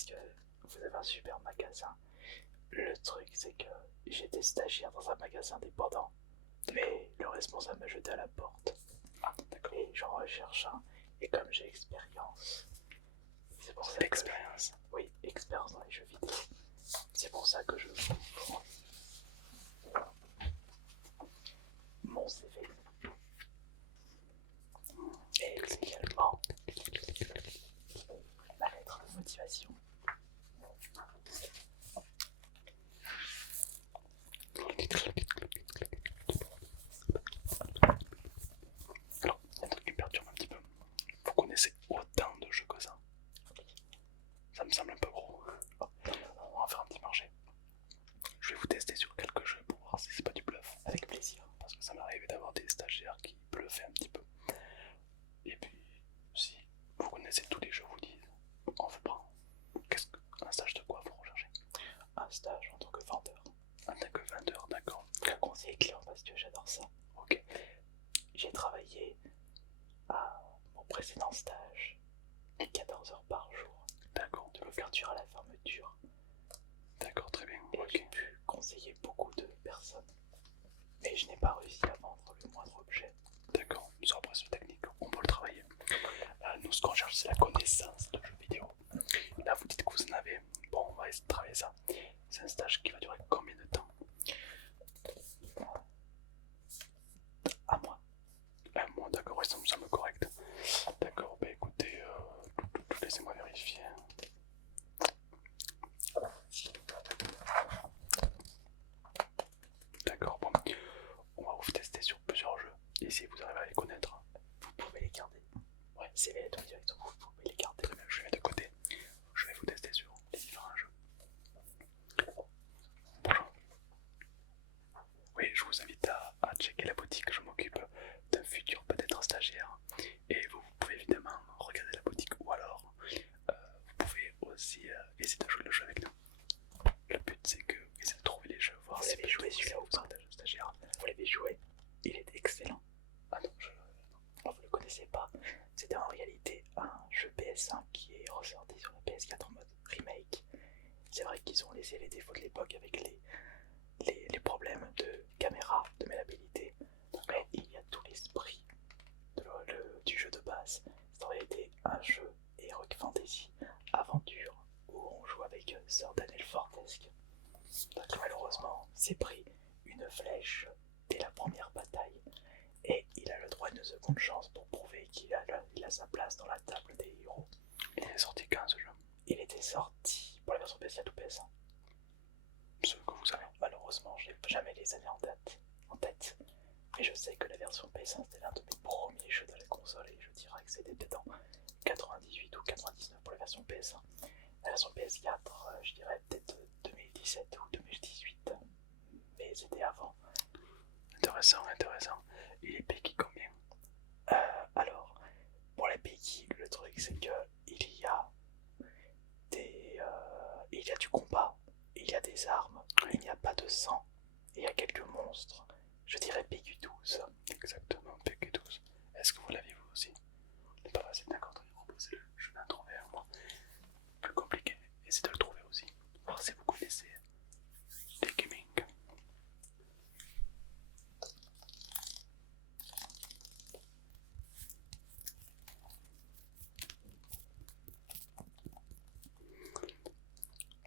parce que vous avez un super magasin. Le truc, c'est que j'étais stagiaire dans un magasin dépendant, mais le responsable m'a jeté à la porte. Ah, d'accord. Et j'en recherche un. Et comme j'ai expérience, c'est pour ça que L'expérience. oui, expérience dans les jeux vidéo. C'est pour ça que je vous fournis mon CV. Et également ma lettre de motivation. Alors, il y a un truc qui me perturbe un petit peu. Vous connaissez autant de jeux que ça. Ça me semble un peu gros. On va faire un petit marché. Je vais vous tester sur quelques jeux pour voir si c'est pas du bluff. Avec plaisir. Parce que ça m'est arrivé d'avoir des stagiaires qui bluffaient un petit peu. Et puis, si vous connaissez tous les jeux, vous dites, on vous prend. Un stage de quoi vous recherchez? Un stage en tant que vendeur. En tant que vendeur, d'accord. Un conseiller client parce que j'adore ça. Ok. J'ai travaillé à mon précédent stage 14 heures par jour, D'accord. de l'ouverture à la fermeture. D'accord, très bien. Et Ok. j'ai pu conseiller beaucoup de personnes. Mais je n'ai pas réussi à vendre le moindre objet. D'accord. Sur la presse technique, on peut le travailler. Nous, ce qu'on cherche, c'est la connaissance de jeux vidéo. Là, vous dites que vous en avez. Bon, on va essayer de travailler ça. C'est un stage qui va durer combien de temps? À moi. Un mois, d'accord, ouais, ça me semble correct. D'accord, bah écoutez, laissez-moi vérifier. D'accord, bon, on va vous tester sur plusieurs jeux. Et si vous arrivez à les connaître, Vous pouvez les garder. ouais, C'est les lettres directement, vous pouvez les garder. très bien, je vais de côté. Je vais vous tester sur les différents jeux. Bonjour. Oui, je vous invite à checker la boutique. Je m'occupe d'un futur peut-être stagiaire. Et vous pouvez évidemment regarder la boutique ou alors vous pouvez aussi essayer de jouer le jeu avec nous. Le but c'est que vous essayez de trouver les jeux, voir Vous si avez joué celui-là ou pas? stagiaire. Vous l'avez joué. Il est excellent. Ah non, Vous ne le connaissez pas. C'était en réalité un jeu PS5 qui est ressorti sur la PS4 en mode remake. C'est vrai qu'ils ont laissé les défauts de l'époque avec les problèmes de caméra, de maniabilité. Mais il y a tout l'esprit du jeu de base. C'est en réalité un jeu Heroic Fantasy aventure où on joue avec Sir Daniel Fortesque, qui malheureusement s'est pris une flèche dès la première bataille. Et il a le droit à une seconde chance pour prouver qu'il a sa place dans la table des héros. il est sorti quand ce jeu? Il était sorti pour la version PS4 ou PS1. Ce que vous savez. Malheureusement, j'ai jamais les années en tête. Mais je sais que la version PS1 c'était l'un de mes premiers jeux de la console et je dirais que c'était peut-être en 98 ou 99 pour la version PS1. La version PS4, je dirais peut-être 2017 ou 2018. Mais c'était avant. Intéressant, intéressant. Il est payé combien? Alors, pour les pays, le truc c'est que il y a du combat, il y a des armes, il n'y a pas de sang, il y a quelques monstres. Je dirais PQ 12. Exactement, PQ12. Est-ce que vous l'aviez vous aussi? C'est pas facile, d'accord, de reposer le. Je vais en trouver un moi. Plus compliqué. Essayez de le trouver aussi. Voir si vous connaissez les gaming.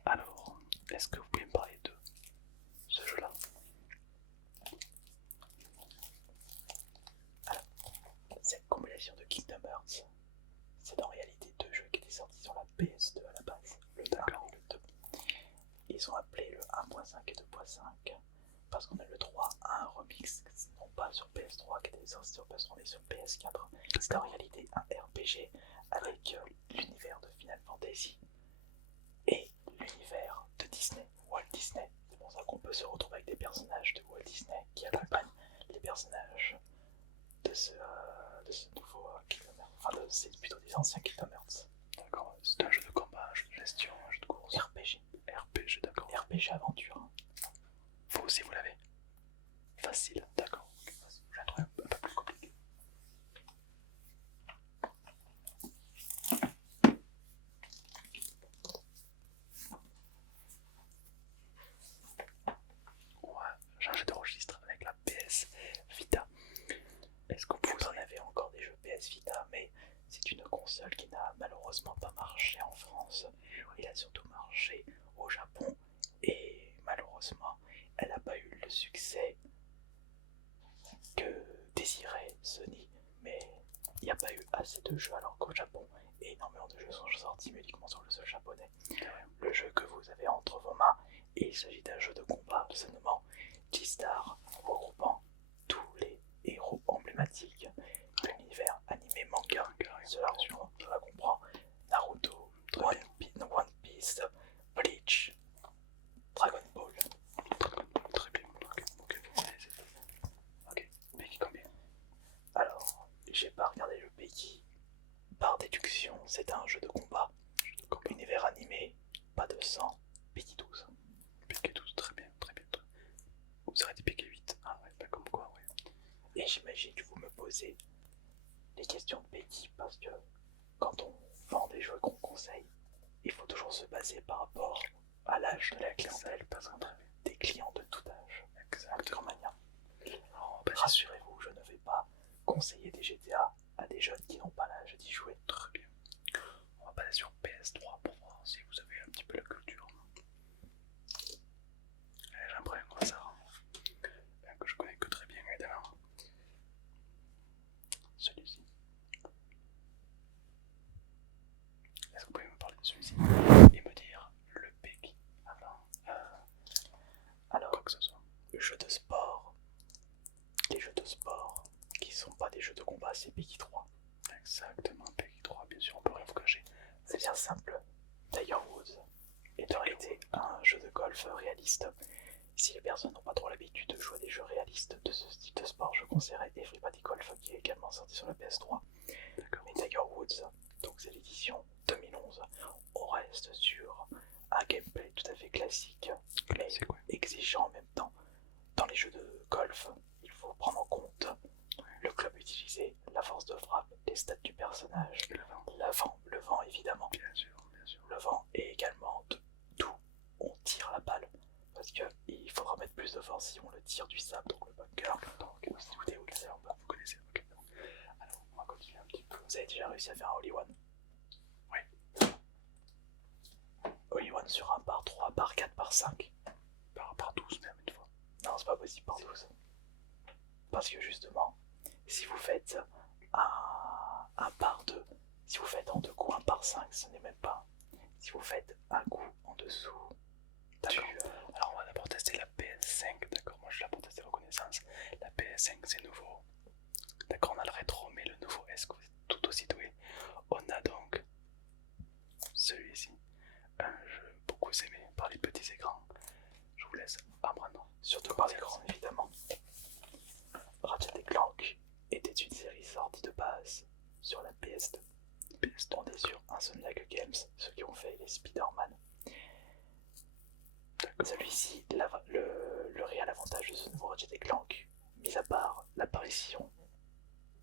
Alors, est-ce que vous pouvez me parler de ce jeu-là? Alors, cette compilation de Kingdom Hearts, c'est en réalité deux jeux qui étaient sortis sur la PS2 à la base, le 1 et le 2. Ils ont appelé le 1.5 et 2.5 parce qu'on a le droit à un remix, non pas sur PS3 qui était sorti sur PS3 mais sur PS4. C'était en réalité un RPG avec l'univers de Final Fantasy et l'univers de Disney, Walt Disney. C'est pour ça qu'on peut se retrouver avec des personnages de Walt Disney qui accompagnent les personnages de ce nouveau Kingdom Hearts. Enfin, c'est plutôt des anciens Kingdom Hearts. D'accord, c'est un jeu de combat, un jeu de gestion, un jeu de course. RPG. RPG, d'accord. RPG aventure. Vous aussi, vous l'avez? Facile, d'accord. Je l'ai trouvé un peu plus compliqué. ces deux jeux alors qu'au Japon, énormément de jeux sont sortis mais uniquement sur le sol japonais. Le jeu que vous avez entre vos mains, il s'agit d'un jeu de combat se nommant G-Star, regroupant tous les héros emblématiques de l'univers animé manga. Cela comprend Naruto, One Piece, Bleach, Dragon Ball. Très bien, ok. Peggy combien? Alors, j'ai pas regardé le Peggy. Par déduction, c'est un jeu de combat. Univers animé, pas de sang, Peggy 12. Peggy 12, très bien. Vous aurez dit Peggy 8. Ah ouais, pas comme quoi, ouais. Et j'imagine que vous me posez des questions de Peggy parce que quand on vend des jeux qu'on conseille, il faut toujours se baser par rapport à l'âge de la clientèle, parce qu'on a des clients de tout âge. Exactement. Rassurez-vous, je ne vais pas conseiller des GTA à des jeunes qui n'ont pas l'âge d'y jouer. Très bien. On va passer sur PS3 pour voir si vous avez un petit peu la culture. J'ai un problème comme ça, que je connais que très bien évidemment. Celui-ci. Est-ce que vous pouvez me parler de celui-ci et me dire le Peggy avant Alors, quoi que ce soit? le jeu de sport, les jeux de sport qui sont pas des jeux de combat, c'est Peggy 3. Exactement, Peggy 3, bien sûr, on peut rien vous cacher. C'est bien simple. Tiger Woods étant été un jeu de golf réaliste. Si les personnes n'ont pas trop l'habitude de jouer à des jeux réalistes de ce style de sport, je conseillerais Everybody Golf qui est également sorti sur la PS3. Mais Tiger Woods, donc c'est l'édition 2011, on reste sur un gameplay tout à fait classique, mais exigeant en même temps. Dans les jeux de golf, il faut prendre en compte le club utilisé, la force de frappe, les stats du personnage, le vent évidemment. Bien sûr. Le vent et également d'où on tire la balle. Parce qu'il faudra mettre plus de force si on le tire du sable, donc le bunker, ou si vous déroulez un peu. Vous connaissez, ok. Alors, on va continuer un petit peu. Vous avez déjà réussi à faire un Holy One? Oui. Holy One sur un par 3, par 4, par 5. Par 12 même une fois. Non, c'est pas possible par 12. Parce que justement, si vous faites un par 2, si vous faites en 2 coups un par 5, ce n'est même pas. Si vous faites un coup en dessous, d'accord. Alors on va d'abord tester la PS5, d'accord. Moi je suis là pour tester vos connaissances. La PS5 c'est nouveau. D'accord, on a le rétro, mais le nouveau, est-ce que vous êtes tout aussi doué? On a donc celui-ci, un jeu beaucoup aimé par les petits écrans. Je vous laisse apprendre. Surtout par l'écran évidemment. Ratchet & Clank était une série sortie de base sur la PS2. On est sur Insomniac Games, ceux qui ont fait les Spider-Man. Celui-ci, le réel avantage de ce nouveau Ratchet & Clank, mis à part l'apparition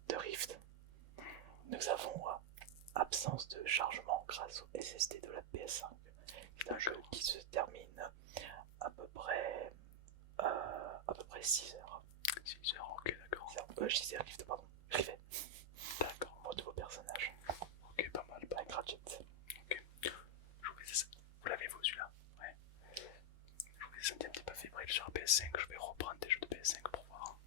de Rift, nous avons absence de chargement grâce au SSD de la PS5. C'est un jeu qui se termine à peu près 6 heures. 6 heures, ok, d'accord. Je disais Rift, pardon. Rivet. D'accord. Mon nouveau personnage. Ok, pas mal. Avec Ratchet. Ok. Vous l'avez vous celui-là? Ouais. Je vous ai senti un petit peu fébrile sur la PS5. Je vais reprendre des jeux de PS5 pour voir.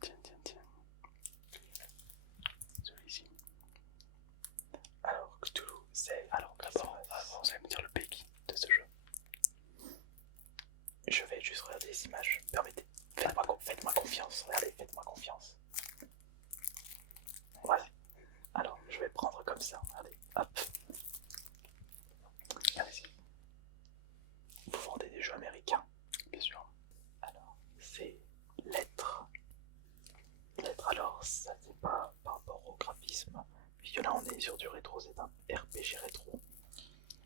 Tiens. Celui-ci. Alors, Cthulhu, c'est. Alors, d'abord, vous allez me dire le Peggy de ce jeu. Je vais juste regarder les images. Permettez. Faites-moi confiance. Regardez, faites-moi confiance. Voilà. Alors, je vais prendre comme ça. Regardez. Hop. Allez-y. Vous vendez des jeux américains? Bien sûr. Alors, c'est lettres. Alors, ça c'est pas par rapport au graphisme. Puisque là, on est sur du rétro. C'est un RPG rétro.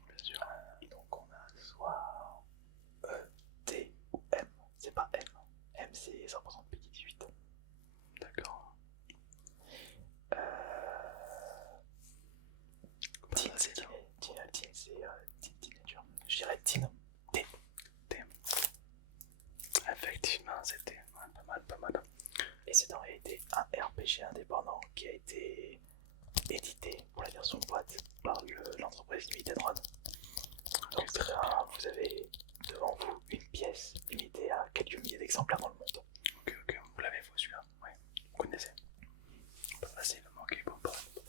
Bien sûr. Donc, on a soit T ou M. C'est pas M. M, ça représente Peggy 18. D'accord. Teen, c'est teenager. Je dirais teen. T. Effectivement, c'était pas mal. Et c'est en réalité un RPG indépendant qui a été édité pour la version boîte par l'entreprise Limited Run. Donc vous avez devant vous une pièce limitée à quelques milliers d'exemplaires dans le monde. Ok, vous l'avez vous celui-là, ouais, vous connaissez. Pas facile, ok, bon, pas mal.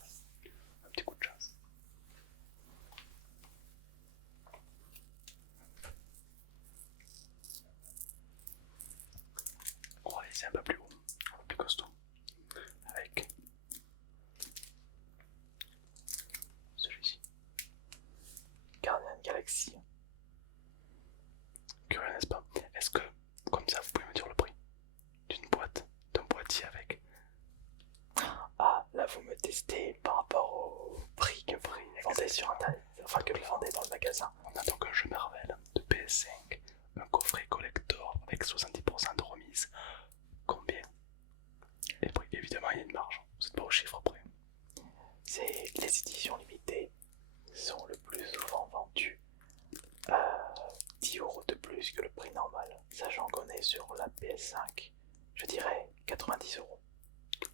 Un petit coup de chance. On va laisser un peu plus haut, un peu plus costaud, avec celui-ci. Guardian Galaxy. Curieux, n'est-ce pas? Est-ce que, comme ça, vous pouvez me dire le prix d'une boîte, d'un boîtier avec? Ah, là vous me testez par rapport au prix que vous vendez sur internet, enfin que vous vendez dans le magasin. On a donc un jeu Marvel de PS5, un coffret collector avec 70% de remise. Combien? Et puis, évidemment, il y a une marge, vous n'êtes pas au chiffre près. C'est les éditions limitées sont le plus souvent vendues à 10 € de plus que le prix normal, sachant qu'on est sur la PS5, je dirais 90 €.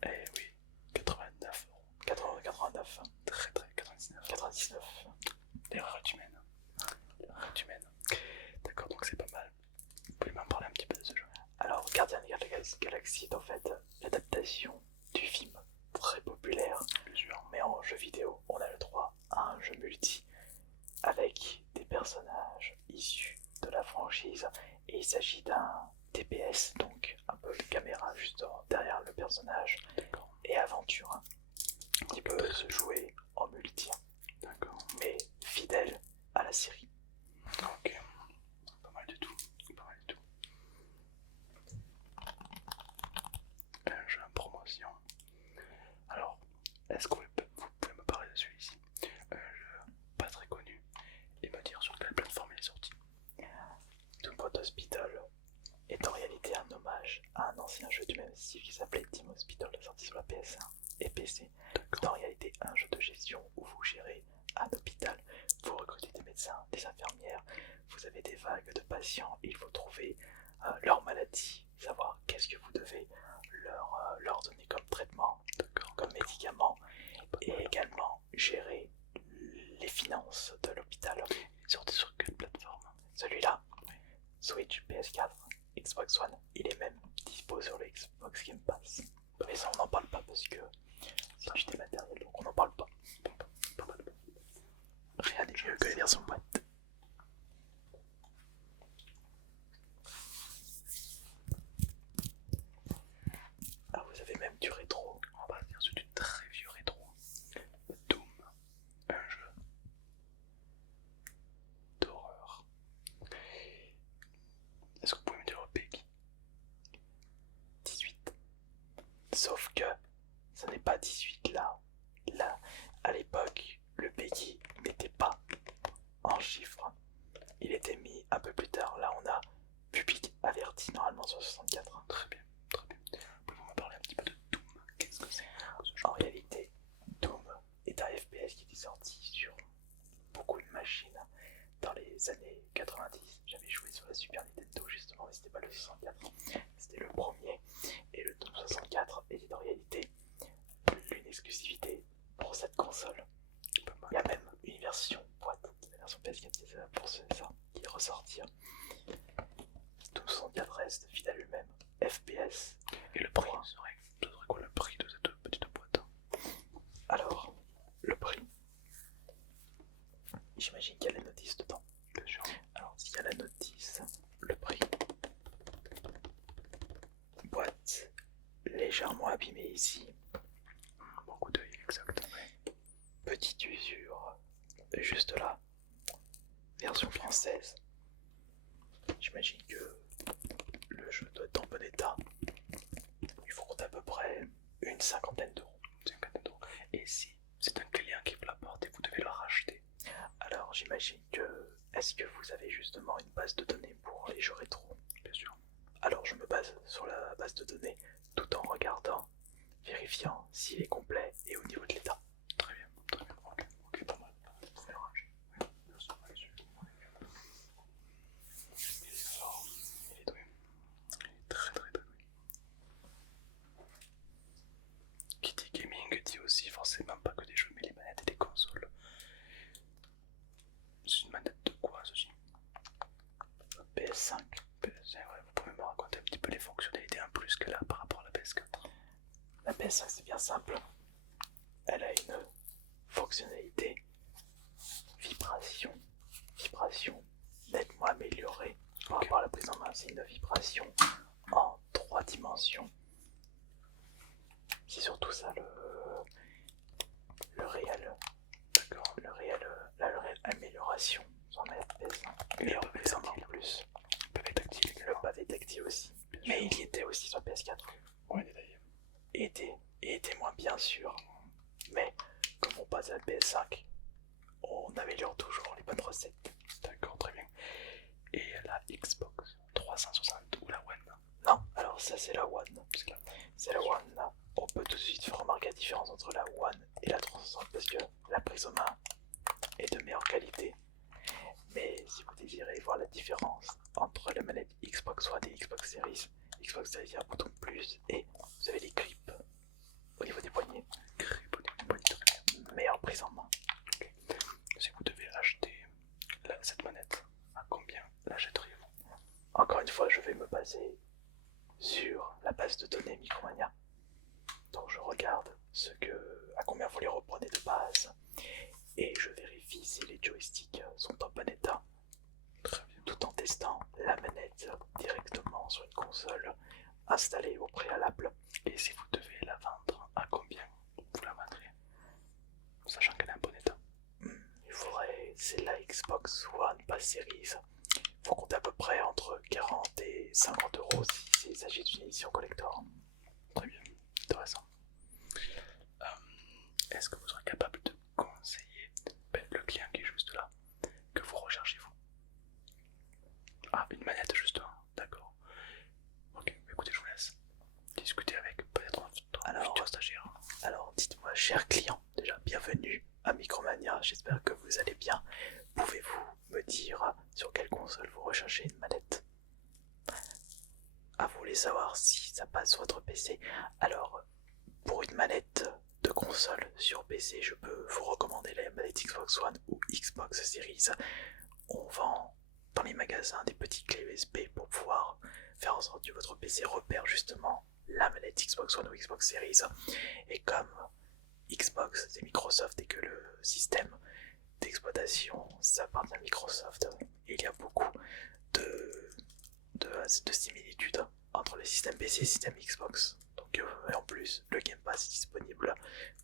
Eh oui, 89 €. 89. Très 99. 99. L'erreur est humaine. L'erreur est humaine. D'accord, donc c'est pas mal. Vous pouvez m'en parler un petit peu de ce jeu? Alors, Guardian Galaxy est en fait l'adaptation du film très populaire, mais en jeu vidéo. On a le droit à un jeu multi avec des personnages issus de la franchise, et il s'agit d'un TPS, donc un peu de caméra juste derrière le personnage, et aventure qui peut se jouer en multi, mais fidèle à la série. Ok, pas mal du tout, pas mal du tout. Un jeu en promotion. Alors, est-ce que vous pouvez me parler de celui-ci? Un jeu pas très connu et me dire sur quelle plateforme il est sorti? Doom Hospital est en réalité un hommage à un ancien jeu du même style qui s'appelait Team Hospital, sorti sur la PS1 et PC. C'est en réalité un jeu de gestion où vous gérez un hôpital, vous recrutez des médecins, des infirmières, vous avez des vagues de patients, il faut trouver leur maladie, savoir qu'est-ce que vous devez leur donner comme traitement, comme médicament, et également gérer les finances de l'hôpital. Il est sorti sur quelle plateforme? Celui-là, Switch, PS4, Xbox One, il est même dispo sur le Xbox Game Pass. Mais ça on n'en parle pas parce que c'est du dématériel, donc on n'en parle pas. Rien n'est mieux que les versions boîte. Ah, vous avez même du rétro. On va dire c'est du très vieux rétro. Doom, un jeu d'horreur. Est-ce que vous pouvez me dire le PEGI? 18. Sauf que ce n'est pas 18 là. Là, à l'époque, le PEGI n'était pas en chiffres. Il était mis un peu plus tard. Là, on a public averti normalement sur 64. Très bien, très bien. Pouvez-vous me parler un petit peu de Doom? Qu'est-ce que c'est? En réalité, Doom est un FPS qui était sorti sur beaucoup de machines dans les années 90. J'avais joué sur la Super Nintendo justement, mais c'était pas le 64. C'était le premier. Et le Doom 64 était en réalité l'une exclusivité pour cette console. Il y a même une version boîte, la version PS4 pour ça, qui est ressortie. Doom 64 reste fidèle à lui-même. FPS. Et le prix serait quoi le prix de cette petite boîte? Alors, le prix. J'imagine qu'il y a la notice dedans. Bien sûr. Alors, s'il y a la notice, le prix. Boîte légèrement abîmée ici. Bon coup d'œil, exact. Ouais. Petite usure, juste là. Version française. J'imagine que le jeu doit être en bon état. Il faut compter à peu près une cinquantaine d'euros. Et si c'est un client qui vous l'apporte et vous devez le racheter? Alors j'imagine que... Est-ce que vous avez justement une base de données pour les jeux rétro? Bien sûr. Alors je me base sur la base de données tout en regardant, vérifiant s'il est complet et au niveau de l'état. Très bien, ok, pas mal. Vous pouvez le racheter. Oui, bien sûr, il est fort, il est doué. Il est très très doué. Qui dit gaming dit aussi forcément pas que des jeux les fonctionnalités en plus qu'elle a par rapport à la PS4? La PS5 c'est bien simple. Elle a une fonctionnalité vibration. Vibration nettement améliorée par rapport à la prise en main. C'est une vibration en 3 dimensions. C'est surtout ça le réel. D'accord. La réelle amélioration sur la PS5. Et en plus en plus. Le pavé tactile. Le pavé tactile aussi. Mais il y était aussi sur PS4. Ouais, détaillé. Et était moins bien sûr. Mais comme on passe à la PS5, on améliore toujours les bonnes recettes. D'accord, très bien. Et la Xbox 360 ou la One? Non, alors ça c'est la One. C'est la One. On peut tout de suite remarquer la différence entre la One et la 360 parce que la prise en main est de meilleure qualité. Mais si vous désirez voir la différence entre la manette Xbox One et Xbox Series, il y a un bouton plus et vous avez les grips au niveau des poignets. Meilleure prise en main. Okay. Si vous devez acheter cette manette, à combien l'achèteriez-vous? Encore une fois, je vais me baser sur la base de données Micromania. Donc je regarde à combien vous les reprenez de base et je vérifie si les joysticks sont en bon état. Très bien. Tout en testant la manette directement sur une console installée au préalable. Et si vous devez la vendre, à combien vous la vendrez? Sachant qu'elle est en bon état. Il faudrait, c'est la Xbox One, pas Series. Il faut compter à peu près entre 40 et 50 euros s'il s'agit d'une édition collector. Très bien, intéressant. Est-ce que vous serez capable de conseiller le client qui est juste là, que vous recherchez vous? Ah, une manette justement, d'accord. Ok, écoutez, je vous laisse discuter avec peut-être un futur stagiaire. Alors dites-moi, cher client, déjà bienvenue à Micromania, j'espère que vous allez bien. Pouvez-vous me dire sur quelle console vous recherchez une manette? Ah, vous voulez savoir si ça passe sur votre PC? Alors, pour une manette de console sur PC, je peux vous recommander la manette Xbox One ou Xbox Series. On vend dans les magasins des petites clés USB pour pouvoir faire en sorte que votre PC repère justement la manette Xbox One ou Xbox Series. Et comme Xbox c'est Microsoft et que le système d'exploitation ça appartient à Microsoft, il y a beaucoup de similitudes entre le système PC et le système Xbox. Donc et en plus le Game Pass est disponible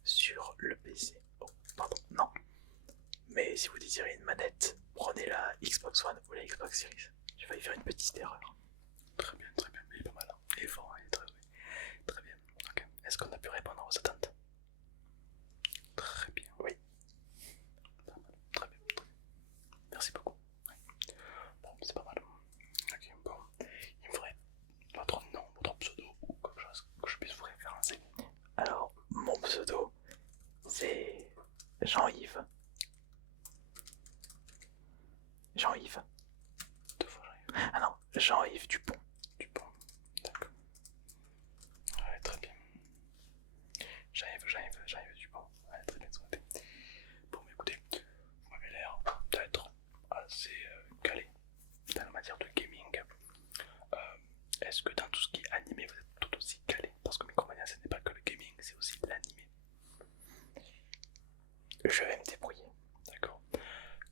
sur le PC. Oh, pardon, non. Mais si vous désirez une manette, prenez la Xbox One ou la Xbox Series. J'ai failli faire une petite erreur. Très bien, il est pas mal. Il est fort, il est très bien. Ok. Est-ce qu'on a pu répondre aux attentes? Très bien. Oui. Très bien. Merci beaucoup. Oui. Bon, c'est pas mal. Ok, bon. Il me faudrait votre nom, votre pseudo ou quelque chose que je puisse vous référencer. Alors, mon pseudo, c'est Jean-Yves. Jean-Yves. 2 fois Jean-Yves. Ah non, Jean-Yves Dupont. Dupont, d'accord. Ouais, très bien. Jean-Yves Dupont. Ouais, très bien, c'est noté. Bon, mais écoutez, vous m'avez l'air d'être assez calé dans la matière de gaming. Est-ce que dans tout ce qui est animé, vous êtes tout aussi calé? Parce que Micromania, ce n'est pas que le gaming, c'est aussi l'animé. Je vais me débrouiller. D'accord.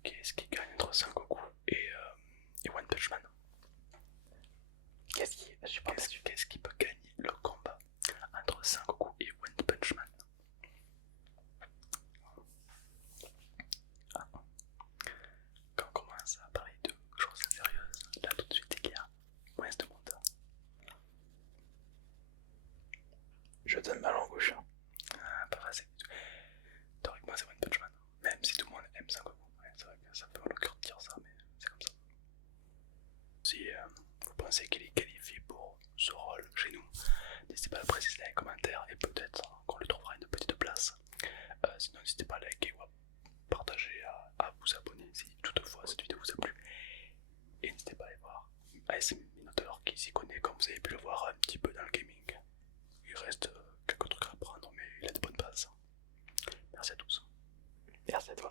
Qu'est-ce qui gagne entre Sengoku et One Punch Man? Qu'est-ce qui peut gagner le combat entre Sengoku et One Punch Man? Ah. Quand on commence à parler de choses sérieuses, là tout de suite il y a moins de monde. Je donne ma langue au chat. Ah, pas facile. Théoriquement c'est One Punch Man, même si tout le monde aime Sengoku. Ouais, c'est vrai que ça peut le cœur de dire ça, mais c'est comme ça. Si vous pensez qu'il est qualifié pour ce rôle chez nous, n'hésitez pas à le préciser dans les commentaires et peut-être qu'on lui trouvera une petite place. Sinon n'hésitez pas à liker ou à partager, à vous abonner si toutefois cette vidéo vous a plu. Et n'hésitez pas à aller voir ASM Minotaur qui s'y connaît, comme vous avez pu le voir un petit peu dans le gaming. Il reste quelques trucs à apprendre mais il a de bonnes bases. Merci à tous. Merci à toi.